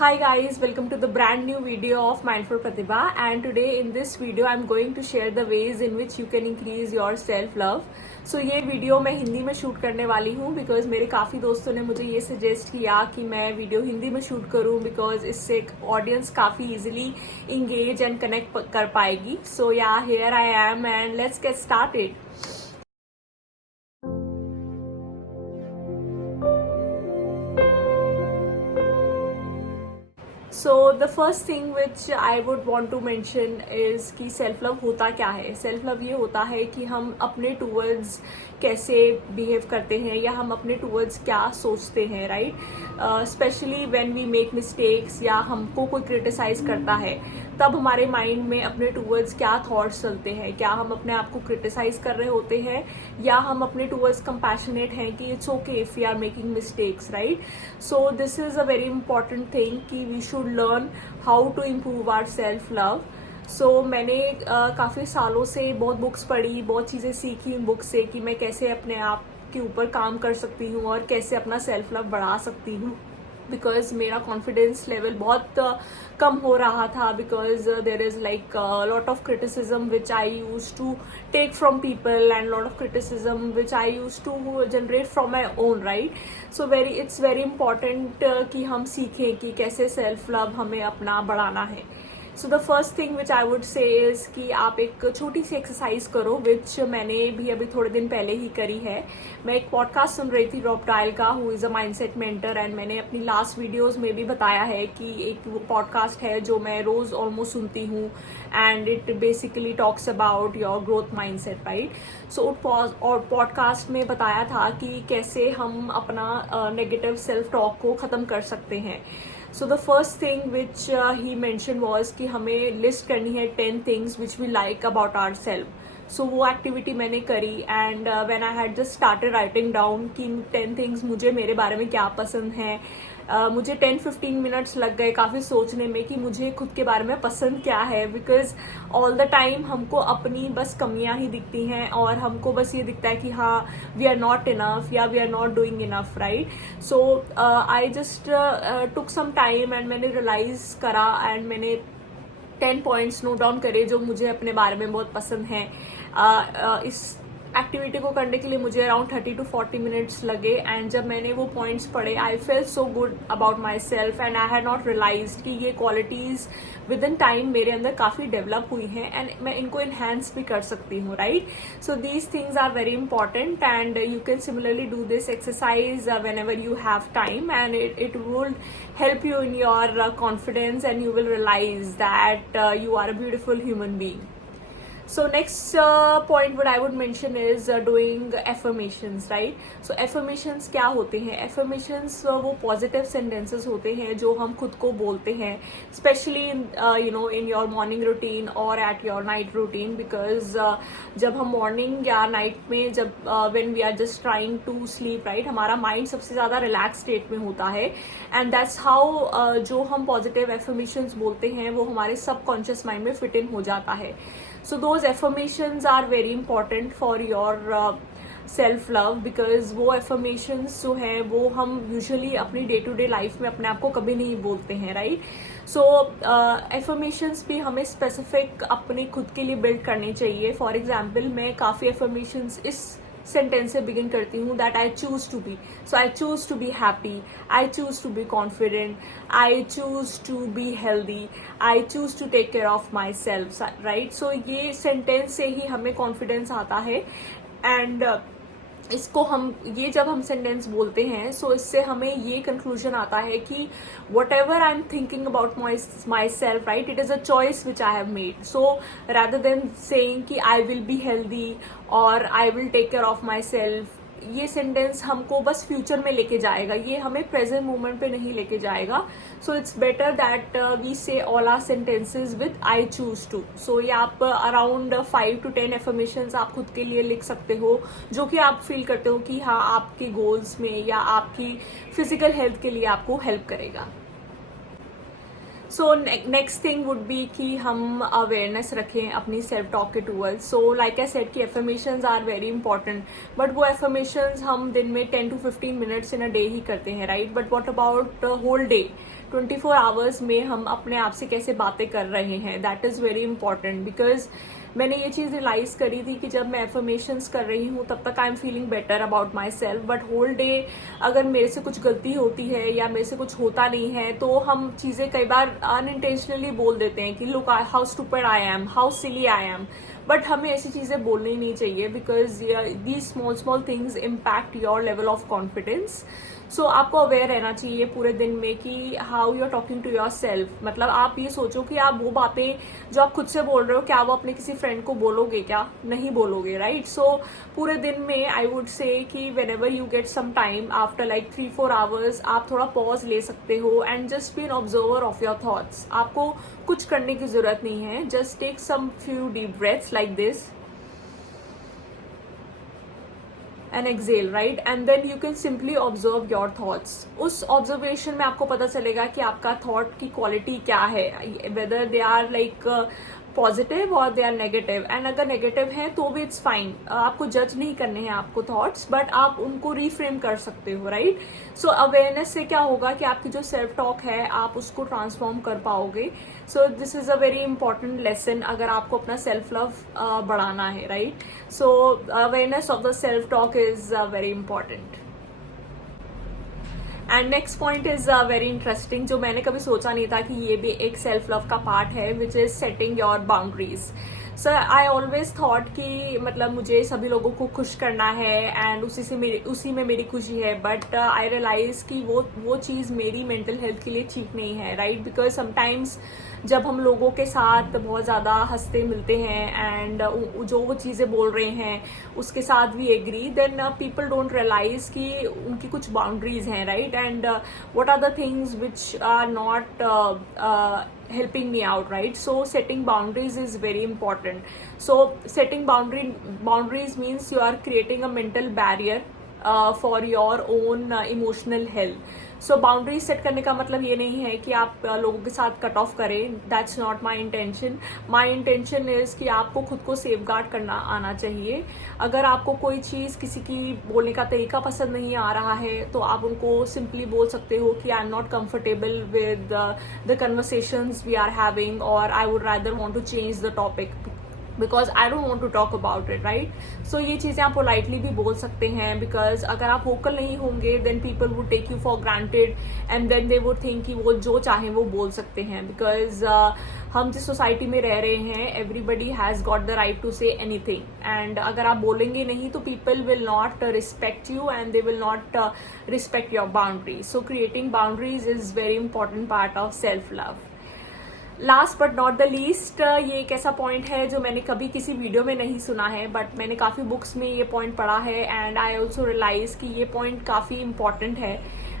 Hi guys, welcome to the brand new video of Mindful Pratibha, and today in this video I'm going to share the ways in which you can increase your self love. So ये video मैं हिंदी में shoot करने वाली हूँ because मेरे काफ़ी दोस्तों ने मुझे ये सजेस्ट किया कि मैं वीडियो हिंदी में शूट करूँ बिकॉज इससे ऑडियंस काफ़ी इजीली इंगेज एंड कनेक्ट कर पाएगी. So yeah here I am and let's get started. So the first thing which I would want to mention is कि सेल्फ लव होता क्या है. सेल्फ लव ये होता है कि हम अपने टूवर्ड्स कैसे बिहेव करते हैं या हम अपने टूवर्ड्स क्या सोचते हैं, right. Specially when we make mistakes या हमको कोई क्रिटिसाइज करता है तब हमारे माइंड में अपने टूवर्ड्स क्या थॉट्स चलते हैं. क्या हम अपने आप को क्रिटिसाइज कर रहे होते हैं या हम अपने टूवर्ड्स कंपैशनेट हैं कि it's okay if we are making mistakes, right. So this is a very important thing कि we should learn how to improve our self love. So मैंने काफ़ी सालों से बहुत बुक्स पढ़ी, बहुत चीज़ें सीखी उन बुक्स से कि मैं कैसे अपने आप के ऊपर काम कर सकती हूँ और कैसे अपना सेल्फ लव बढ़ा सकती हूँ. बिकॉज मेरा कॉन्फिडेंस लेवल बहुत कम हो रहा था because there is like lot of criticism which I use to take from people and lot of criticism which I use to generate from my own, right. So it's very important कि हम सीखें कि कैसे self love हमें अपना बढ़ाना है. सो the first thing which I would से इज़ कि आप एक छोटी सी एक्सरसाइज करो विच मैंने भी अभी थोड़े दिन पहले ही करी है. मैं एक पॉडकास्ट सुन रही थी रॉब डायल का, who is a mindset mentor, and मैंने अपनी लास्ट वीडियोस में भी बताया है कि एक वो पॉडकास्ट है जो मैं रोज़ ऑलमोस्ट सुनती हूँ and it basically talks about your growth mindset, right. So और पॉडकास्ट में बताया था कि कैसे हम अपना नेगेटिव सेल्फ टॉक को ख़त्म कर सकते हैं. So the first thing which he mention was कि हमें लिस्ट करनी है 10 things which we like about our self. So वो एक्टिविटी मैंने करी and when I had just started writing down कि 10 थिंग्स मुझे मेरे बारे में क्या पसंद है. मुझे 10-15 मिनट्स लग गए काफ़ी सोचने में कि मुझे खुद के बारे में पसंद क्या है. बिकॉज ऑल द टाइम हमको अपनी बस कमियां ही दिखती हैं और हमको बस ये दिखता है कि हाँ वी आर नॉट इनफ या we are not doing enough, right. So I just took some time and मैंने रियलाइज करा एंड मैंने 10 पॉइंट्स नोट डाउन करे जो मुझे अपने बारे में बहुत पसंद हैं. इस एक्टिविटी को करने के लिए मुझे अराउंड 30 to 40 मिनट्स लगे एंड जब मैंने वो पॉइंट्स पढ़े I felt so good about my self and I had not realized कि ये क्वालिटीज़ विद इन टाइम मेरे अंदर काफ़ी डेवलप हुई हैं एंड मैं इनको इन्हेंस भी कर सकती हूँ, right. So these things are very important and you can similarly do this exercise whenever you have time and it would help you in your confidence and you will realize that you are a beautiful human being. So next point what I would mention is doing affirmations, right. So affirmations क्या होते हैं? Affirmations वो positive sentences होते हैं जो हम खुद को बोलते हैं, especially in your morning routine or at your night routine because जब हम morning या night में जब when we are just trying to sleep, right, हमारा mind सबसे ज़्यादा relaxed state में होता है and that's how जो हम positive affirmations बोलते हैं वो हमारे subconscious mind में fit in हो जाता है. So those affirmations are very important for your self love because वो एफर्मेशंस जो हैं वो हम यूजुअली अपनी डे टू डे लाइफ में अपने आप को कभी नहीं बोलते हैं, राइट. सो एफर्मेशंस भी हमें स्पेसिफिक अपने खुद के लिए बिल्ड करनी चाहिए. फॉर एग्जाम्पल मैं काफ़ी एफर्मेशंस इस सेंटेंस से बिगिन करती हूँ that I choose to be. So I choose to be happy, I choose to be confident, I choose to be healthy, I choose to take care of my self, right. So ये sentence से ही हमें confidence आता है and इसको ये जब हम sentence बोलते हैं सो इससे हमें ये कंक्लूजन आता है कि whatever I am thinking about my self, right, it is a choice which I have made. So rather than saying कि आई विल बी हेल्दी और I will take care of my self, ये sentence हमको बस future में लेके जाएगा, ये हमें प्रेजेंट मोमेंट पे नहीं लेके जाएगा. So it's better that we say all our sentences with I choose to. So ये आप अराउंड 5 to 10 एफर्मेशंस आप खुद के लिए लिख सकते हो जो कि आप फील करते हो कि हाँ आपके गोल्स में या आपकी फिजिकल हेल्थ के लिए आपको हेल्प करेगा. So next thing would be कि हम अवेयरनेस रखें अपनी सेल्फ टॉक के towards. So like I said कि affirmations are very important, but वो एफर्मेशंस हम दिन में 10 to 15 minutes in a day ही करते हैं, right. But what about whole day, 24 hours में हम अपने आप से कैसे बातें कर रहे हैं, that is very important. Because मैंने ये चीज़ रियलाइज़ करी थी कि जब मैं एफर्मेशंस कर रही हूँ तब तक I am feeling better about my self, but whole day अगर मेरे से कुछ गलती होती है या मेरे से कुछ होता नहीं है तो हम चीज़ें कई बार अनइंटेंशनली बोल देते हैं कि look how stupid I am, how silly I am. But हमें ऐसी चीज़ें बोलनी नहीं चाहिए, because these small small things impact your level of confidence. So आपको अवेयर रहना चाहिए पूरे दिन में कि how you are talking to yourself. मतलब आप ये सोचो कि आप वो बातें जो आप खुद से बोल रहे हो क्या वो अपने किसी फ्रेंड को बोलोगे, क्या नहीं बोलोगे, राइट. सो पूरे दिन में आई वुड से कि whenever you get some time after like 3-4 hours आप थोड़ा पॉज ले सकते हो and just be an observer of your thoughts. आपको कुछ करने की जरूरत नहीं है, just take some few deep breaths like this and exhale, right, and then you can simply observe your thoughts. उस observation में आपको पता चलेगा कि आपका thought की quality क्या है, whether they are like positive और दे आर नेगेटिव. एंड अगर नेगेटिव है तो भी इट्स फाइन, आपको जज नहीं करने हैं आपको थॉट्स, बट आप उनको रीफ्रेम कर सकते हो, राइट. सो अवेयरनेस से क्या होगा कि आपकी जो सेल्फ टॉक है आप उसको ट्रांसफॉर्म कर पाओगे. सो this is a very important lesson अगर आपको अपना सेल्फ लव बढ़ाना है, right. So awareness of the self talk is very important. And next point is very interesting, जो मैंने कभी सोचा नहीं था कि ये भी एक सेल्फ लव का पार्ट है, which is setting your boundaries. So I always thought कि मतलब मुझे सभी लोगों को खुश करना है एंड उसी में मेरी खुशी है, बट आई रियलाइज कि वो चीज़ मेरी मेंटल हेल्थ के लिए ठीक नहीं है, राइट. बिकॉज समटाइम्स जब हम लोगों के साथ बहुत ज़्यादा हंसते मिलते हैं एंड जो वो चीज़ें बोल रहे हैं उसके साथ भी agree, then people don't realize कि उनकी कुछ बाउंड्रीज हैं, right. And what are the things which are not helping me out, right. So setting boundaries is very important. So setting boundaries means you are creating a mental barrier for your own emotional health. So boundaries set करने का मतलब ये नहीं है कि आप लोगों के साथ कट ऑफ करें, that's not my intention. My intention is कि आपको खुद को सेफ गार्ड करना आना चाहिए. अगर आपको कोई चीज़ किसी की बोलने का तरीका पसंद नहीं आ रहा है तो आप उनको सिंपली बोल सकते हो कि I am not comfortable with the conversations we are having, और I would rather want to change the topic because I don't want to talk about it, right. So ये चीज़ें आप पोलाइटली भी बोल सकते हैं, बिकॉज अगर आप वोकल नहीं होंगे then people would take you for granted and then they would think कि वो जो चाहें वो बोल सकते हैं. बिकॉज हम जिस सोसाइटी में रह रहे हैं everybody has got the right to say anything, and अगर आप बोलेंगे नहीं तो people will not respect you and they will not respect your boundaries. So creating boundaries is very important part of self love. Last but not the least, ये एक ऐसा point है जो मैंने कभी किसी वीडियो में नहीं सुना है, बट मैंने काफ़ी बुक्स में ये पॉइंट पढ़ा है एंड आई ऑल्सो रियलाइज कि ये पॉइंट काफ़ी इंपॉर्टेंट है,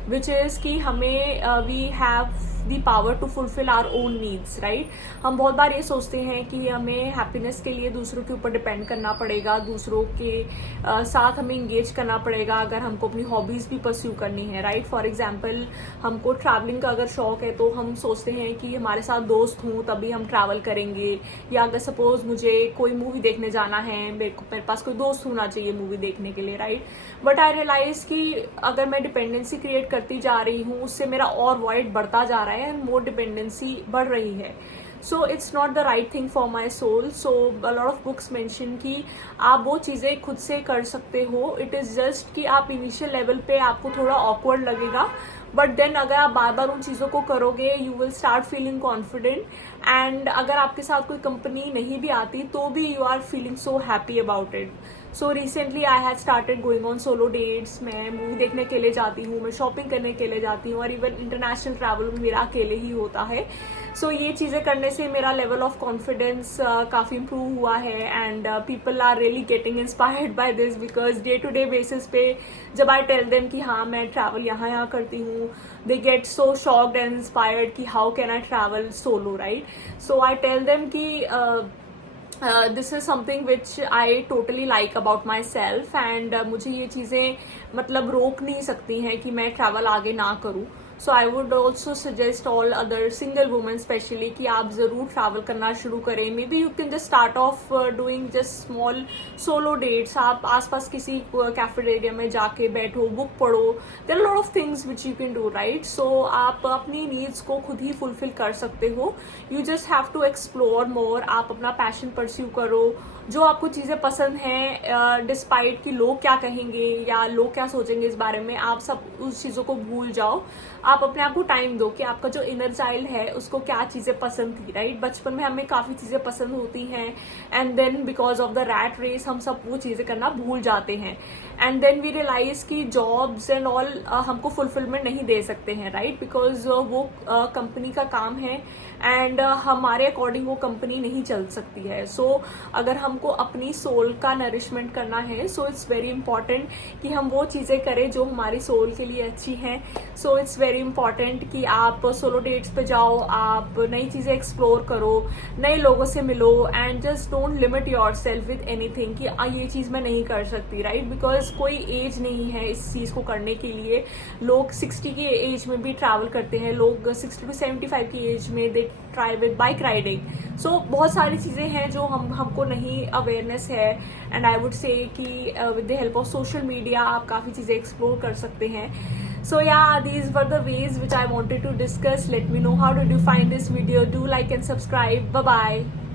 विच इज़ कि हमें we have the power to fulfil our own needs, right. हम बहुत बार ये सोचते हैं कि हमें हैप्पीनेस के लिए दूसरों के ऊपर डिपेंड करना पड़ेगा, दूसरों के साथ हमें इंगेज करना पड़ेगा अगर हमको अपनी हॉबीज़ भी परस्यू करनी है, राइट. फॉर एग्जाम्पल हमको ट्रैवलिंग का अगर शौक है तो हम सोचते हैं कि हमारे साथ दोस्त हों तभी हम ट्रैवल करेंगे, या अगर सपोज मुझे कोई मूवी देखने जाना है मेरे पास कोई दोस्त होना चाहिए मूवी देखने के लिए, राइट. बट आई रियलाइज कि अगर मैं डिपेंडेंसी क्रिएट करती जा रही हूँ उससे मेरा और वॉइड बढ़ता जा रहा है एंड मोर डिपेंडेंसी बढ़ रही है. So it's not the right thing for my soul. So a lot of books mention कि आप वो चीज़ें खुद से कर सकते हो. इट इज़ जस्ट कि आप इनिशियल लेवल पे आपको थोड़ा ऑकवर्ड लगेगा, बट देन अगर आप बार बार उन चीज़ों को करोगे you will start feeling confident, and अगर आपके साथ कोई कंपनी नहीं भी आती तो भी you are feeling so happy about it. So recently I had started going on solo dates. मैं मूवी देखने के लिए जाती हूँ, मैं शॉपिंग करने के लिए जाती हूँ, और इवन इंटरनेशनल ट्रैवल मेरा अकेले ही होता है. सो ये चीज़ें करने से मेरा लेवल ऑफ कॉन्फिडेंस काफ़ी इम्प्रूव हुआ है and people are really getting inspired by this, because day to day basis पे जब आई टेल देम कि हाँ मैं ट्रैवल यहाँ करती हूँ, they get so shocked and inspired कि how can I travel solo, right. So I tell them कि this is something which I totally like about my self, and मुझे ये चीज़ें मतलब रोक नहीं सकती हैं कि मैं ट्रैवल आगे ना करूँ. So I would also suggest all other single women specially कि आप ज़रूर ट्रैवल करना शुरू करें. Maybe you can just start off doing just small solo dates. आप आसपास किसी कैफेटेरिया में जाके बैठो, बुक पढ़ो. There are lot of things which you can do, right. So आप अपनी नीड्स को खुद ही फुलफिल कर सकते हो. You just have to explore more. आप अपना पैशन परस्यू करो, जो आपको चीज़ें पसंद हैं, डिस्पाइट कि लोग क्या कहेंगे या लोग क्या सोचेंगे इस बारे में. आप सब उस चीज़ों को भूल जाओ. आप अपने आप को टाइम दो कि आपका जो इनर चाइल्ड है उसको क्या चीज़ें पसंद थी, राइट. बचपन में हमें काफ़ी चीज़ें पसंद होती हैं and then because of the rat race हम सब वो चीज़ें करना भूल जाते हैं. एंड देन वी रियलाइज कि जॉब्स एंड ऑल हमको फुलफिलमेंट नहीं दे सकते हैं, राइट. बिकॉज वो कंपनी का काम है एंड हमारे अकॉर्डिंग वो कंपनी नहीं चल सकती है. सो अगर हमको अपनी सोल का नरिशमेंट करना है, सो इट्स वेरी इंपॉर्टेंट कि हम वो चीज़ें करें जो हमारी सोल के लिए अच्छी हैं. सो इट्स वेरी इंपॉर्टेंट कि आप सोलो डेट्स पे जाओ, आप नई चीज़ें एक्सप्लोर करो, नए लोगों से मिलो and just don't limit your self with anything कि ये चीज़ मैं नहीं कर सकती, राइट. बिकॉज कोई एज नहीं है इस चीज़ को करने के लिए. लोग 60 की एज में भी ट्रैवल करते हैं, लोग 60 to 75 की एज में they try with bike riding. So बहुत सारी चीज़ें हैं जो हमको नहीं अवेयरनेस है. एंड आई वुड से कि with the help of social media आप काफ़ी चीज़ें एक्सप्लोर कर सकते हैं. So yeah, these were the ways which I wanted to discuss. Let me know how did you find this video. Do like and subscribe. Bye bye.